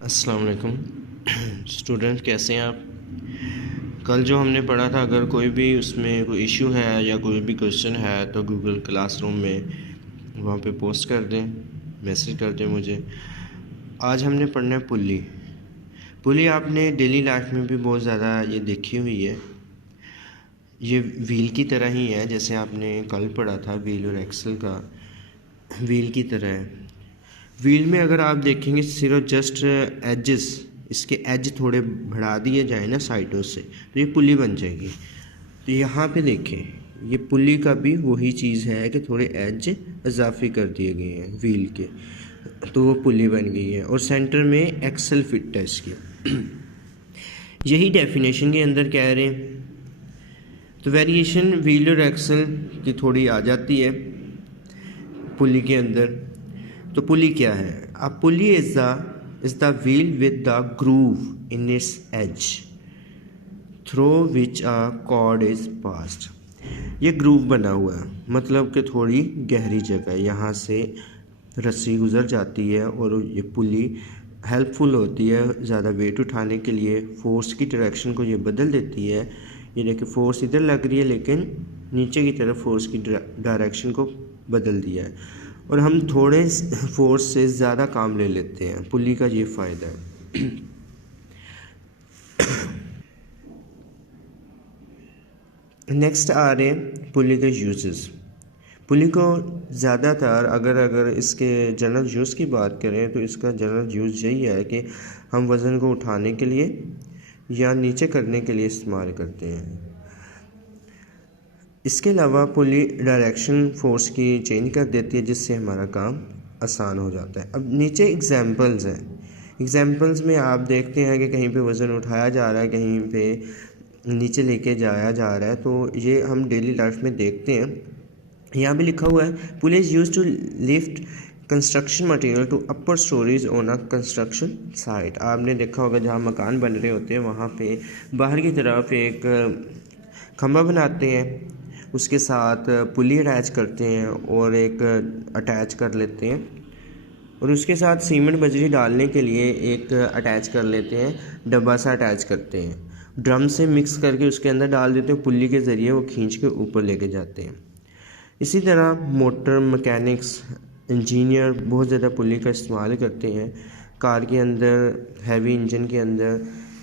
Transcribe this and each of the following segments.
अस्सलाम वालेकुम स्टूडेंट, कैसे हैं आप। कल जो हमने पढ़ा था, अगर कोई भी उसमें कोई इशू है या कोई भी क्वेश्चन है तो गूगल क्लासरूम में वहाँ पे पोस्ट कर दें, मैसेज कर दें मुझे। आज हमने पढ़ना है पुली। पुली आपने डेली लाइफ में भी बहुत ज़्यादा ये देखी हुई है। ये व्हील की तरह ही है, जैसे आपने कल पढ़ा था व्हील और एक्सल का, व्हील की तरह है। व्हील में अगर आप देखेंगे सिर्फ जस्ट एजेस, इसके एज थोड़े बढ़ा दिए जाए ना साइडों से, तो ये पुली बन जाएगी। तो यहाँ पे देखें, ये पुली का भी वही चीज़ है कि थोड़े एज इजाफी कर दिए गए हैं व्हील के, तो वो पुली बन गई है। और सेंटर में एक्सल फिट है इसकी यही डेफिनेशन के अंदर कह रहे हैं। तो वेरिएशन व्हील और एक्सल की थोड़ी आ जाती है पुली के अंदर। तो पुली क्या है? A pulley is the wheel with the groove in its edge through which a cord is passed. ये ग्रूव बना हुआ है, मतलब कि थोड़ी गहरी जगह, यहाँ से रस्सी गुजर जाती है और ये पुली हेल्पफुल होती है ज़्यादा वेट उठाने के लिए। फोर्स की डायरेक्शन को ये बदल देती है। ये देखिए, फोर्स इधर लग रही है लेकिन नीचे की तरफ फोर्स की डायरेक्शन को बदल दिया है और हम थोड़े फोर्स से ज़्यादा काम ले लेते हैं। पुली का ये फ़ायदा है। नेक्स्ट आ रहे पुली के यूजेस। पुली को ज़्यादातर अगर इसके जनरल यूज़ की बात करें तो इसका जनरल यूज़ यही है कि हम वज़न को उठाने के लिए या नीचे करने के लिए इस्तेमाल करते हैं। इसके अलावा पुली डायरेक्शन फोर्स की चेंज कर देती है, जिससे हमारा काम आसान हो जाता है। अब नीचे एग्जांपल्स हैं। एग्जांपल्स में आप देखते हैं कि कहीं पे वज़न उठाया जा रहा है, कहीं पे नीचे लेके जाया जा रहा है, तो ये हम डेली लाइफ में देखते हैं। यहाँ पे लिखा हुआ है, pulley is used to lift construction material to upper storeys on a construction site. आपने देखा होगा जहाँ मकान बन रहे होते हैं वहाँ पे बाहर की तरफ एक खंभा बनाते हैं, उसके साथ पुली अटैच करते हैं और एक अटैच कर लेते हैं और उसके साथ सीमेंट बजरी डालने के लिए एक अटैच कर लेते हैं, डब्बा सा अटैच करते हैं, ड्रम से मिक्स करके उसके अंदर डाल देते हैं, पुली के ज़रिए वो खींच के ऊपर लेके जाते हैं। इसी तरह मोटर मैकेनिक्स, इंजीनियर बहुत ज़्यादा पुली का इस्तेमाल करते हैं। कार के अंदर, हैवी इंजन के अंदर,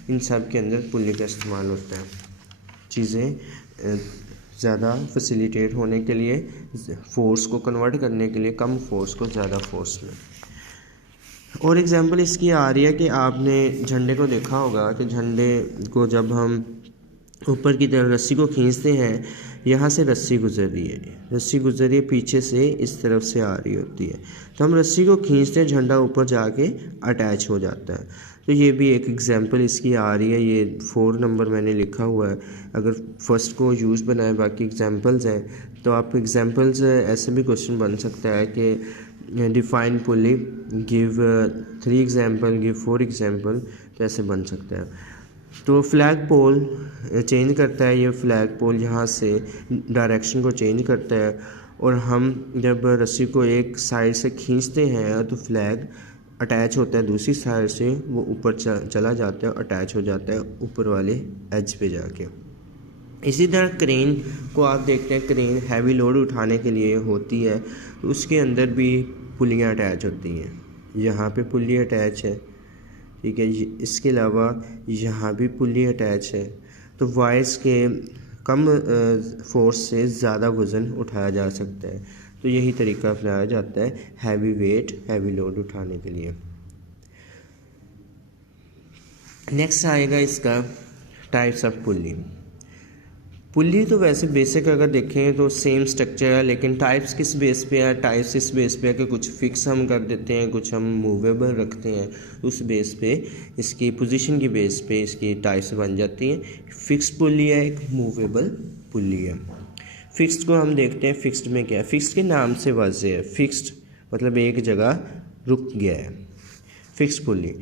इन सब के अंदर पुली का इस्तेमाल होता है, चीज़ें ज़्यादा फैसिलिटेट होने के लिए, फ़ोर्स को कन्वर्ट करने के लिए, कम फोर्स को ज़्यादा फोर्स में। और एग्जांपल इसकी आ रही है कि आपने झंडे को देखा होगा कि झंडे को जब हम ऊपर की तरफ रस्सी को खींचते हैं, यहाँ से रस्सी गुजर रही है, रस्सी गुजर रही है पीछे से इस तरफ से आ रही होती है, तो हम रस्सी को खींचते हैं, झंडा ऊपर जाके अटैच हो जाता है। तो ये भी एक एग्जांपल इसकी आ रही है। ये 4 नंबर मैंने लिखा हुआ है। अगर फर्स्ट को यूज़ बनाए, बाकी एग्जांपल्स हैं, तो आप एग्जांपल्स ऐसे भी क्वेश्चन बन सकता है कि डिफाइन पुली, गिव 3 एग्जांपल, गिव 4 एग्जांपल, तो ऐसे बन सकता है। तो फ्लैग पोल चेंज करता है, ये फ्लैग पोल यहाँ से डायरेक्शन को चेंज करता है और हम जब रस्सी को एक साइड से खींचते हैं तो फ्लैग अटैच होता है दूसरी साइड से, वो ऊपर चला जाता है, अटैच हो जाता है ऊपर वाले एज पे जाके। इसी तरह क्रेन को आप देखते हैं, क्रेन हैवी लोड उठाने के लिए होती है, तो उसके अंदर भी पुलियाँ अटैच होती हैं। यहाँ पे पुली अटैच है, ठीक है। इसके अलावा यहाँ भी पुली अटैच है। तो वायर्स के कम फोर्स से ज़्यादा वज़न उठाया जा सकता है। तो यही तरीका अपनाया जाता है हैवी वेट, हैवी लोड उठाने के लिए। नेक्स्ट आएगा इसका टाइप्स ऑफ पुली। पुली तो वैसे बेसिक अगर देखें तो सेम स्ट्रक्चर है, लेकिन टाइप्स किस बेस पे है? टाइप्स इस बेस पे है कि कुछ फिक्स हम कर देते हैं, कुछ हम मूवेबल रखते हैं। उस बेस पे, इसकी पोजीशन की बेस पे इसकी टाइप्स बन जाती हैं। फिक्स्ड पुली है, एक मूवेबल पुली है। फिक्स्ड को हम देखते हैं, फिक्स्ड में क्या है? फिक्स्ड के नाम से वाज़ेह है, फिक्स्ड मतलब एक जगह रुक गया है, फिक्स्ड पुली।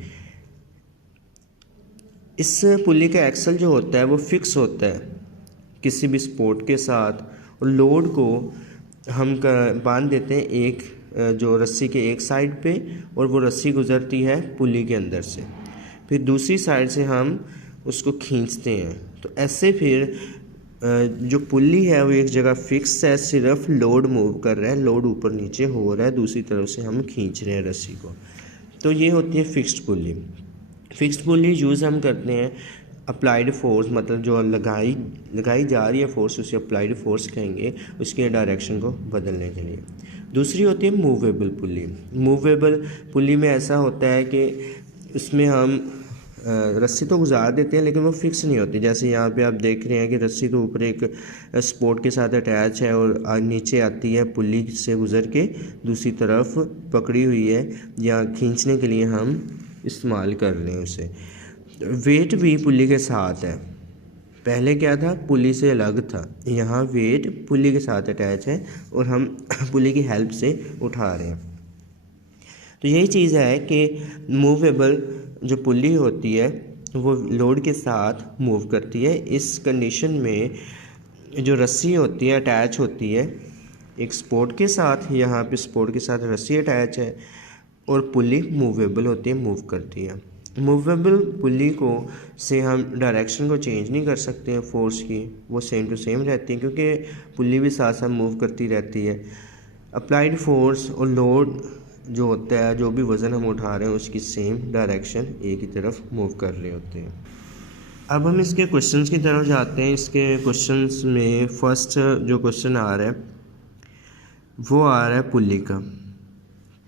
इस पुली का एक्सल जो होता है वो फिक्स होता है किसी भी सपोर्ट के साथ, और लोड को हम बांध देते हैं एक जो रस्सी के एक साइड पे, और वो रस्सी गुज़रती है पुली के अंदर से, फिर दूसरी साइड से हम उसको खींचते हैं। तो ऐसे फिर जो पुली है वो एक जगह फिक्स है, सिर्फ लोड मूव कर रहा है, लोड ऊपर नीचे हो रहा है, दूसरी तरफ से हम खींच रहे हैं रस्सी को। तो ये होती है fixed pulley. Fixed pulley use हम करते हैं अप्लाइड फोर्स, मतलब जो लगाई जा रही है फोर्स, उसे अप्लाइड फोर्स कहेंगे, उसके डायरेक्शन को बदलने के लिए। दूसरी होती है मूवेबल पुली। मूवेबल पुली में ऐसा होता है कि उसमें हम रस्सी तो गुजार देते हैं लेकिन वो फिक्स नहीं होती। जैसे यहाँ पे आप देख रहे हैं कि रस्सी तो ऊपर एक स्पोर्ट के साथ अटैच है और नीचे आती है पुली से गुज़र के दूसरी तरफ पकड़ी हुई है, या खींचने के लिए हम इस्तेमाल कर रहे हैं उसे। वेट भी पुली के साथ है, पहले क्या था पुली से अलग था, यहाँ वेट पुली के साथ अटैच है और हम पुली की हेल्प से उठा रहे हैं। तो यही चीज़ है कि मूवेबल जो पुली होती है वो लोड के साथ मूव करती है। इस कंडीशन में जो रस्सी होती है अटैच होती है एक स्पोर्ट के साथ, यहाँ पे स्पोर्ट के साथ रस्सी अटैच है, और पुली मूवेबल होती है, मूव करती है। मूवेबल पुली को से हम डायरेक्शन को चेंज नहीं कर सकते हैं फोर्स की, वो सेम टू सेम रहती है क्योंकि पुली भी साथ साथ मूव करती रहती है। अप्लाइड फोर्स और लोड जो होता है, जो भी वज़न हम उठा रहे हैं उसकी सेम डायरेक्शन एक ही तरफ मूव कर रहे होते हैं। अब हम इसके क्वेश्चंस की तरफ जाते हैं। इसके क्वेश्चंस में फर्स्ट जो क्वेश्चन आ रहा है वो आ रहा है पुली का।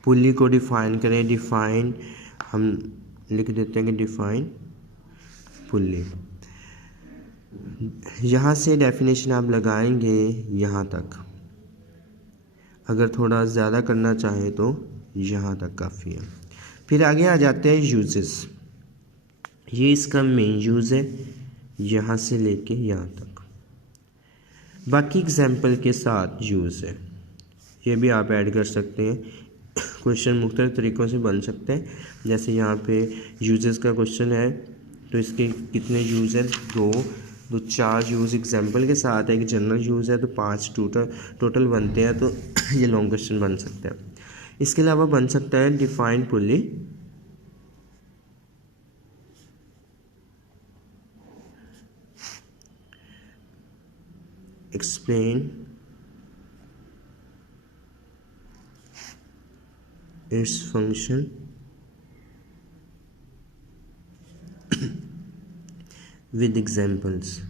पुली को डिफ़ाइन करें। डिफ़ाइन हम लिख देते हैं कि डिफ़ाइन पुली। यहाँ से डेफिनेशन आप लगाएंगे यहाँ तक, अगर थोड़ा ज़्यादा करना चाहें तो यहाँ तक काफ़ी है। फिर आगे आ जाते हैं यूजेस। ये इसका मेन यूज़ है, यहाँ से लेके यहाँ तक। बाकी एग्जाम्पल के साथ यूज़ है, ये भी आप ऐड कर सकते हैं। क्वेश्चन मुख्तलिफ तरीक़ों से बन सकते हैं। जैसे यहाँ पे यूजेस का क्वेश्चन है तो इसके कितने यूज़ हैं, दो 4 यूज़ एग्जाम्पल के साथ है, एक जनरल यूज़ है, तो 5 टोटल बनते हैं। तो ये लॉन्ग क्वेश्चन बन सकता है। इसके अलावा बन सकता है define pulley, explain its function with examples.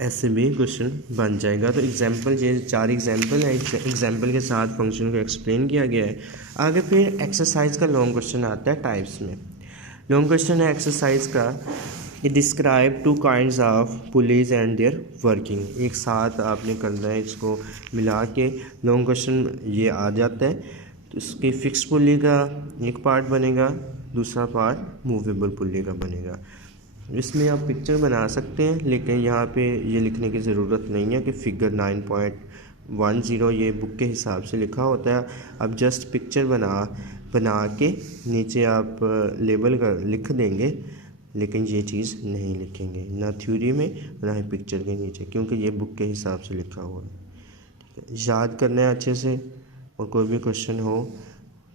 ऐसे भी क्वेश्चन बन जाएगा। तो एग्जाम्पल, ये 4 एग्जाम्पल है, एग्जाम्पल के साथ फंक्शन को एक्सप्लेन किया गया है। आगे फिर एक्सरसाइज का लॉन्ग क्वेश्चन आता है टाइप्स में। लॉन्ग क्वेश्चन है एक्सरसाइज का, ये describe 2 kinds of pulleys and their working. एक साथ आपने करना है, इसको मिला के लॉन्ग क्वेश्चन ये आ जाता है। तो इसकी फिक्स पुली का एक पार्ट बनेगा, दूसरा पार्ट मूवेबल पुली का बनेगा। इसमें आप पिक्चर बना सकते हैं, लेकिन यहाँ पे ये लिखने की ज़रूरत नहीं है कि फिगर 9.10 ये बुक के हिसाब से लिखा होता है। आप जस्ट पिक्चर बना के नीचे आप लेबल कर लिख देंगे, लेकिन ये चीज़ नहीं लिखेंगे, ना थ्योरी में ना ही पिक्चर के नीचे, क्योंकि ये बुक के हिसाब से लिखा हुआ है। ठीक है, याद करना है अच्छे से, और कोई भी क्वेश्चन हो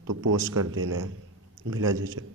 तो पोस्ट कर देना है बिला झिझक।